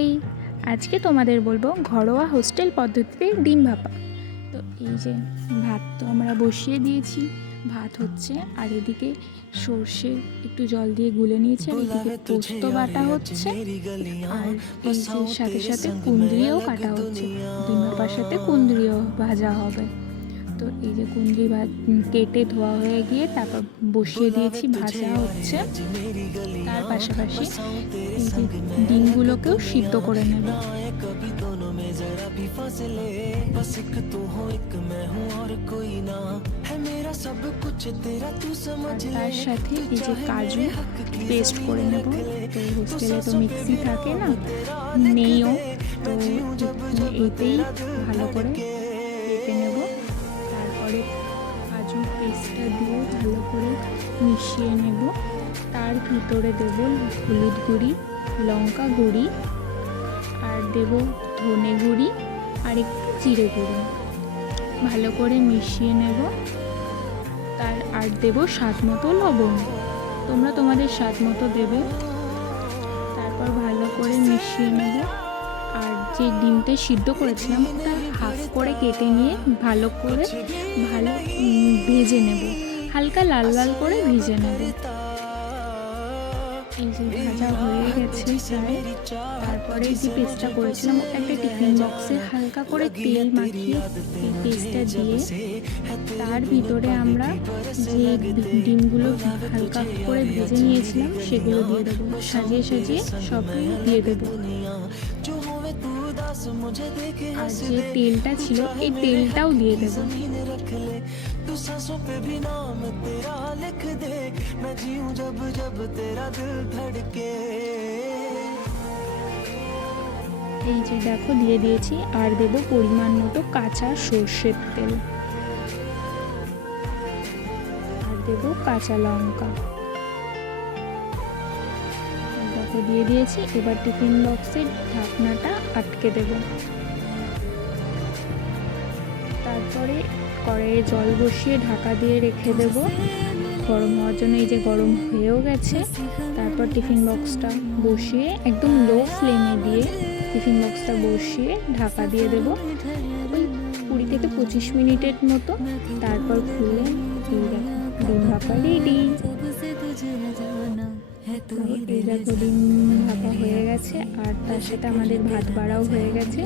High, আজকে তোমাদের বলবো ঘরোয়া হোস্টেল পদ্ধতিতে ডিম ভাপা। তো এই যে ভাত তো আমরা বসিয়ে দিয়েছি, ভাত হচ্ছে, আর এদিকে সর্ষে একটু জল দিয়ে গুলে নিয়েছি, আর এদিকে পোস্ত বাটা হচ্ছে, আর এই যে সাথে সাথে কুঁদরিও কাটা হচ্ছে। ডিম ভাপার সাথে কুঁদরিও ভাজা হবে। তো এই যে কুঁদরি কেটে ধোয়া হয়ে গিয়ে তারপর বসিয়ে দিয়েছি, ভাজা হচ্ছে। তার পাশাপাশি এই যে ডিমগুলোকেও সিদ্ধ করে নেব। তার সাথে এই যে কাজু পেস্ট করে নেব। তো হোস্টেলে তো মিক্সি থাকে না, নেইও, তো এতেই ভালো করে পেপে নেব। তারপরে কাজু পেস্টটা দিয়ে ভালো করে মিশিয়ে নেব। তার ভিতরে দেব হলুদ গুঁড়ি, লঙ্কা গুঁড়ি, আর দেব ধনে গুঁড়ি আর একটু জিরে গুঁড়ি। ভালো করে মিশিয়ে নেব। আর দেব স্বাদ মতো লবণ, তোমরা তোমাদের স্বাদ মতো দেবে। তারপর ভালো করে মিশিয়ে নেব। আর যে ডিমটা সিদ্ধ করেছিলাম ওটা হাফ করে কেটে নিয়ে ভালো ভেজে নেব, হালকা লাল লাল করে ভেজে নেব। এই যে ভাজা হয়ে গেছে প্রায়। তারপরে যে পেস্টটা করেছিলাম একটা টিফিন বক্সে হালকা করে তেল মাখিয়ে এই পেস্টটা দিয়ে তার ভিতরে আমরা যে ডিমগুলো হালকা করে ভেজে নিয়েছিলাম সেগুলো দিয়ে দেবো, সাজিয়ে সাজিয়ে সব দিয়ে দেবো। আর যে তেলটা ছিল এই তেলটাও দিয়ে দেবো। এই যে দেখো দিয়ে দিয়েছি। আর দেবো পরিমাণ মতো কাঁচা সর্ষের তেল, আর দেবো কাঁচা লঙ্কা। দেখো দিয়ে দিয়েছি। এবার টিফিন বক্সের ঢাকনাটা আটকে দেব। তারপরে কড়াইয়ে জল বসিয়ে ঢাকা দিয়ে রেখে দেব গরম হওয়ার জন্য। এই যে গরম হয়েও গেছে। তারপর টিফিন বক্সটা বসিয়ে একদম লো ফ্লেমে দিয়ে টিফিন বক্সটা বসিয়ে ঢাকা দিয়ে দেব ওই 20 থেকে 25 মিনিটের মতো। তারপর খুলে এই দেখো ডিম ভাপা রেডি। এই দেখো ডিম ভাপা হয়ে গেছে, আর তার সাথে আমাদের ভাত বাড়াও হয়ে গেছে।